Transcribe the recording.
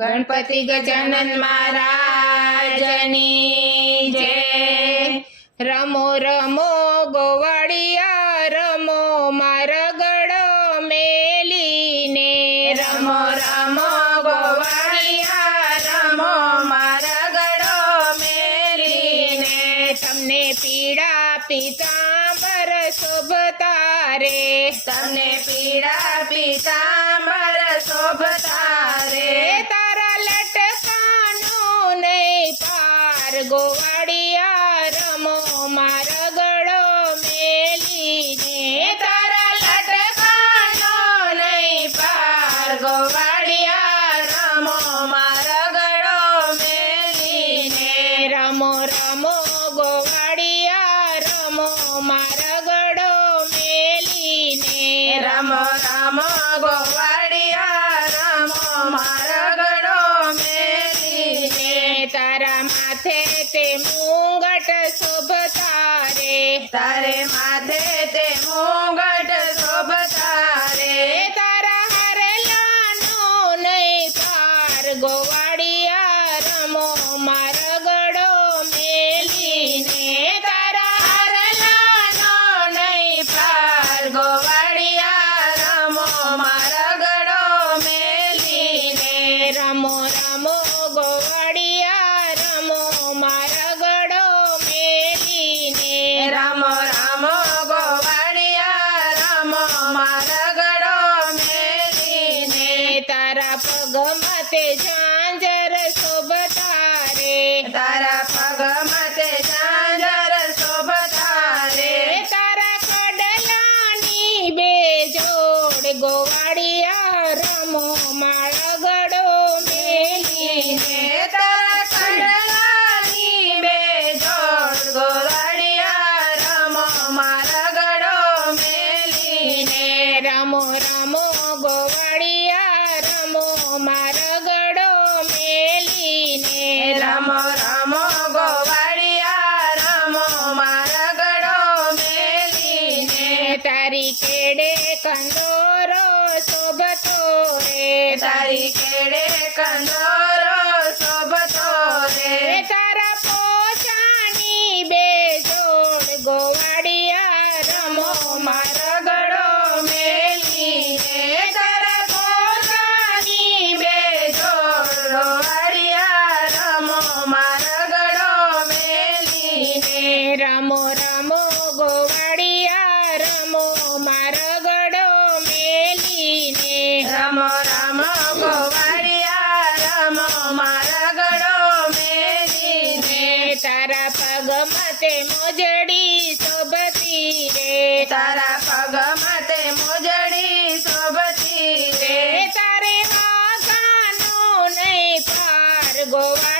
ગણપતિ ગજાનન મહારાજની જય. રમો રમો ગોવાળિયા રમો મારગડો મેલીને. રમો રમો ગોવાળિયા રમો મારગડો મેલીને. તમને પીડા પિતાંબર શોભતા રે તમને પીડા પિતાંબર શોભતા રે તારા ગોવાળિયા રમો, મારગડો મેલીને તારા લટકાનો નહીં પાર. ગોવાળિયા રમો, મારગડો મેલીને રમો રમો, ગોવાળિયા રમો, મારગડો મેલીને રમો રમો, ગોવાળિયા રમો મારગડો માથે તે મુંગટ શોભતા રે તારે માથે તે મુંગટ શોભતા રે તારા હરલાનો નહીં પાર. ગોવાડિયા રમો મારગડો મેલીને. તારા હરલાનો નહીં પાર. ગોવાડિયા રમો મારગડો મેલીને. રમો ગોવાળિયા રમો માળગડો મેલીને તારા કડલાની બે જોડ. ગોવાળિયા રમો માળગડો મેલીને રમો રમો તારી કેડે કંદોરો શોભતો રે. તારા પોચાની બે જોડ ગોવાડિયા રમો મારગડો મેલીને તારા પોચાની બે જોડ ગોવાડિયા રમો મારગડો મેલીને રમો રમો તારા પગ મતે મોજડી શોભતી રે. તારા પગ મતે મોજડી શોભતી રે. તારે વાગાનો નહીં પાર ગોવાળિયા